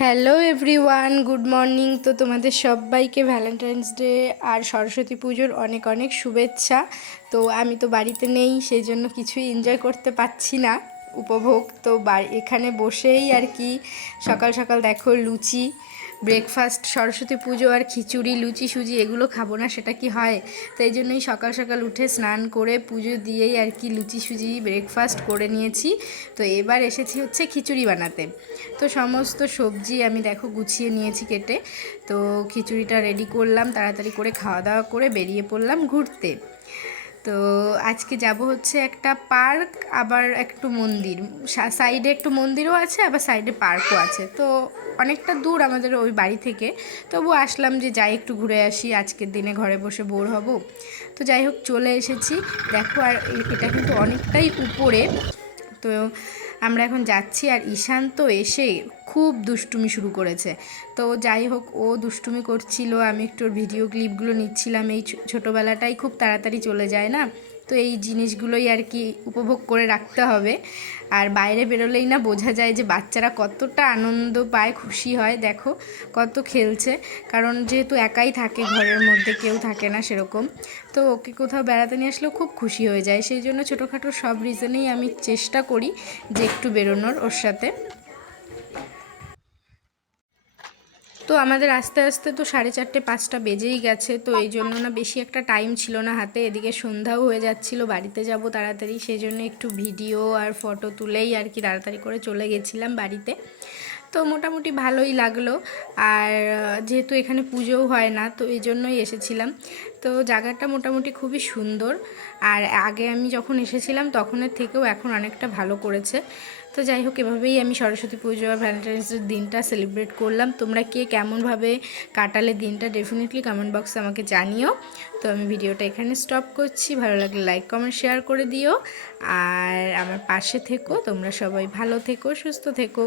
Hello everyone, good morning. তো তোমাদের সবাইকে ভ্যালেন্টাইন্স ডে আর সরস্বতী পুজোর অনেক অনেক শুভেচ্ছা। তো আমি তো বাড়িতে নেই, সেই জন্য কিছুই এনজয় করতে পারছি না, উপভোগ তো এখানে বসেই আর কি। সকাল সকাল দেখো লুচি ব্রেকফাস্ট, সরস্বতী পুজো আর খিচুড়ি লুচি সুজি এগুলো খাবো না সেটা কি হয়? তাই জন্যই সকাল সকাল উঠে স্নান করে পুজো দিয়েই আর কি লুচি সুজি ব্রেকফাস্ট করে নিয়েছি। তো এবার এসেছি হচ্ছে খিচুড়ি বানাতে। তো সমস্ত সবজি আমি দেখো গুছিয়ে নিয়েছি কেটে। তো খিচুড়িটা রেডি করলাম, তাড়াতাড়ি করে খাওয়া দাওয়া করে বেরিয়ে পড়লাম ঘুরতে। তো আজকে যাব হচ্ছে একটা পার্ক, আবার একটু মন্দির, সাইডে একটু মন্দিরও আছে, আবার সাইডে পার্কও আছে। তো অনেকটা দূর আমাদের ওই বাড়ি থেকে, তবু আসলাম যে যাই একটু ঘুরে আসি, আজকের দিনে ঘরে বসে বোর হব। তো যাই হোক চলে এসেছি। দেখো আর এটা কিন্তু অনেকটাই উপরে। তো আমরা এখন যাচ্ছি, আর ঈশান তো এসে খুব দুষ্টুমি শুরু করেছে। তো যাই হোক ও দুষ্টুমি করছিল, আমি একটু ওর ভিডিও ক্লিপগুলো নিচ্ছিলাম। এই ছোটোবেলাটাই খুব তাড়াতাড়ি চলে যায় না, তো এই জিনিসগুলোই আর কি উপভোগ করে রাখতে হবে। আর বাইরে বেরোলেই না বোঝা যায় যে বাচ্চারা কতটা আনন্দ পায়, খুশি হয়। দেখো কত খেলছে, কারণ যেহেতু একাই থাকে ঘরের মধ্যে, কেউ থাকে না সেরকম। তো ওকে কোথাও বেড়াতে নিয়ে আসলেও খুব খুশি হয়ে যায়। সেই জন্য ছোটোখাটো সব রিজনেই আমি চেষ্টা করি যে একটু বেরোনোর ওর সাথে। তো আমাদের আস্তে আস্তে তো 4:30-5টা বেজেই গেছে। তো এই জন্য না বেশি একটা টাইম ছিল না হাতে, এদিকে সন্ধ্যাও হয়ে যাচ্ছিল, বাড়িতে যাব তাড়াতাড়ি, সেই জন্য একটু ভিডিও আর ফটো তুলেই আর কি তাড়াতাড়ি করে চলে গেছিলাম বাড়িতে। তো মোটামুটি ভালোই লাগলো। আর যেহেতু এখানে পুজোও হয় না, তো এই জন্যই এসেছিলাম। তো জায়গাটা মোটামুটি খুবই সুন্দর, আর আগে আমি যখন এসেছিলাম তখনের থেকেও এখন অনেকটা ভালো করেছে। তো যাই হোক এভাবেই আমি সরস্বতী পুজো আর ভ্যালেন্টাইন্সের দিনটা সেলিব্রেট করলাম। তোমরা কে কেমনভাবে কাটালে দিনটা ডেফিনেটলি কমেন্ট বক্সে আমাকে জানিও। তো আমি ভিডিওটা এখানে স্টপ করছি, ভালো লাগলে লাইক কমেন্ট শেয়ার করে দিও, আর আমার পাশে থেকো। তোমরা সবাই ভালো থেকো, সুস্থ থেকো।